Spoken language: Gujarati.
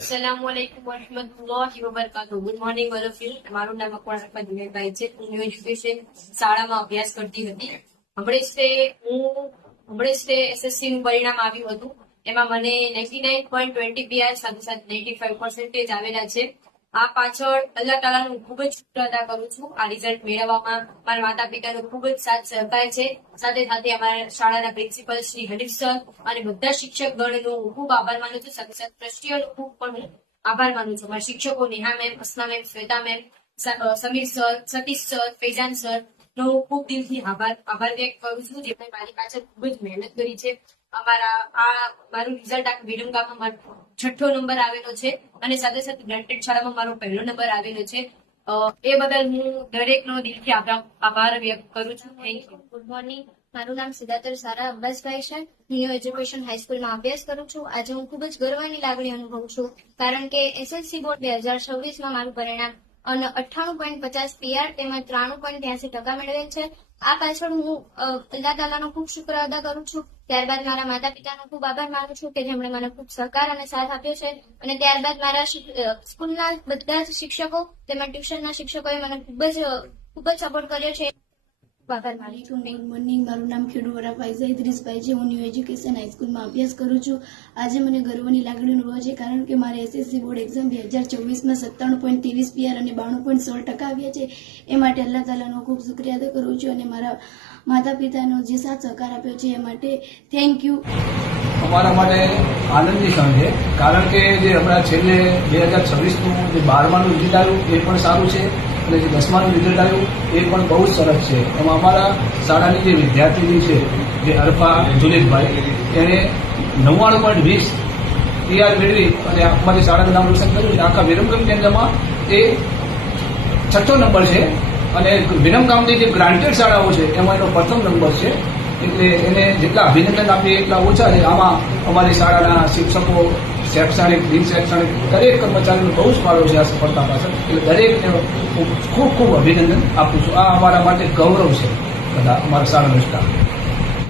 अस्सलामुअलैकुम वरहमतुल्लाहि वबरकातुहू। Good morning all of you. મારું નામ અકવાણા દિનેશભાઈ છે। હું ન્યૂ એજ્યુકેશન શાળામાં અભ્યાસ કરતી હતી। હમણાં જ એસએસસી નું પરિણામ આવ્યું હતું। એમાં મને 99.20 PR સાથે સાથે 95% આવેલા છે। આ પાછળ અલ્લાહ તાલાનું ખૂબ જ શુક્ર અદા કરું છું। આ રિઝલ્ટ મેળવવામાં મારા માતા પિતાનો ખૂબ જ સાથ સહકાર છે। સાથે સાથે અમારા શાળાના પ્રિન્સિપલ શ્રી હનીફ સર અને બધા શિક્ષક ગણનો હું ખૂબ આભાર માનું છું। સાથે સાથે ટ્રસ્ટીઓનો ખૂબ પણ હું આભાર માનું છું। મારા શિક્ષકો Neha ma'am, Asna ma'am, Shweta ma'am, Samir sir, Satish sir, Faizan sir નો ખૂબ દિલથી આભાર વ્યક્ત કરું છું, જેમણે મારી પાછળ ખૂબ જ મહેનત કરી છે। મારું રિઝલ્ટ આ વિરમગામમાં 6ઠ્ઠો નંબર આવેલો છે અને સાથે સાથે ગ્રાન્ટેડ શાળામાં મારો 1લો નંબર આવેલો છે। એ બદલ હું દરેકનો દિલથી આભાર વ્યક્ત કરું છું। Thank you. ગુડ મોર્નિંગ, મારું નામ સિદ્ધાર્થ સારા અબ્બાસભાઈ છે। ન્યૂ એજ્યુકેશન હાઈસ્કૂલમાં અભ્યાસ કરું છું। આજે હું ખૂબ જ ગર્વની લાગણી અનુભવું છું, કારણ કે એસએસસી બોર્ડ 2026માં મારું પરિણામ 98.50 PR તેમજ 93.83% મેળવેલ છે। આ પાછળ હું અલ્લાહ તાલાનો ખૂબ શુક્ર અદા કરું છું। ત્યારબાદ મારા માતા પિતાનો ખૂબ આભાર માનું છું કે જેમણે મને ખૂબ સહકાર અને સાથ આપ્યો છે। અને ત્યારબાદ મારા સ્કૂલના બધા જ શિક્ષકો તેમજ ટ્યુશનના શિક્ષકોએ મને ખૂબ જ સપોર્ટ કર્યો છે। આભાર માનું છું। ગુડ મોર્નિંગ, મારું નામ ખેડુ વરા ફાઇઝા ઇદ્રીસભાઈ છે। હું ન્યૂ એજ્યુકેશન હાઈસ્કૂલમાં અભ્યાસ કરું છું। આજે મને ગર્વની લાગણી અનુભવે છે, કારણ કે મારે એસએસસી બોર્ડ એક્ઝામ 2024માં 97.23 PR અને 92.16% આવ્યા છે। એ માટે અલ્લાહ તાલાનો ખૂબ શુક્રિયા અદા કરું છું અને મારા માતા પિતાનો જે સાથ સહકાર આપ્યો છે એ માટે થેન્ક યુ। અમારા માટે આનંદની ક્ષણ છે, કારણ કે જે હમણાં છેલ્લે 2026નું જે 12માનું રિઝલ્ટ આવ્યું એ પણ સારું છે અને જે 10માનું રિઝલ્ટ આવ્યું એ પણ બહુ જ સરસ છે। એમાં અમારા શાળાની જે વિદ્યાર્થીની છે, જે અરફા જુનેદભાઈ, એણે 99.20 PR મેળવી અને અમારી શાળાનું નામ રોશન કર્યું છે। આખા વિરમગામ કેન્દ્રમાં એ 6ઠ્ઠો નંબર છે અને વિરમગામની જે ગ્રાન્ટેડ શાળાઓ છે એમાં એનો પ્રથમ નંબર છે। એટલે એને જેટલા અભિનંદન આપીએ એટલા ઓછા છે। આમાં અમારી શાળાના શિક્ષકો, શૈક્ષણિક, બિન શૈક્ષણિક દરેક કર્મચારીનો બહુ જ ફાળો છે આ સફળતા પાછળ। એટલે દરેકને ખૂબ ખૂબ અભિનંદન આપું છું। આ અમારા માટે ગૌરવ છે, બધા અમારા શાળાનો સ્ટાફ।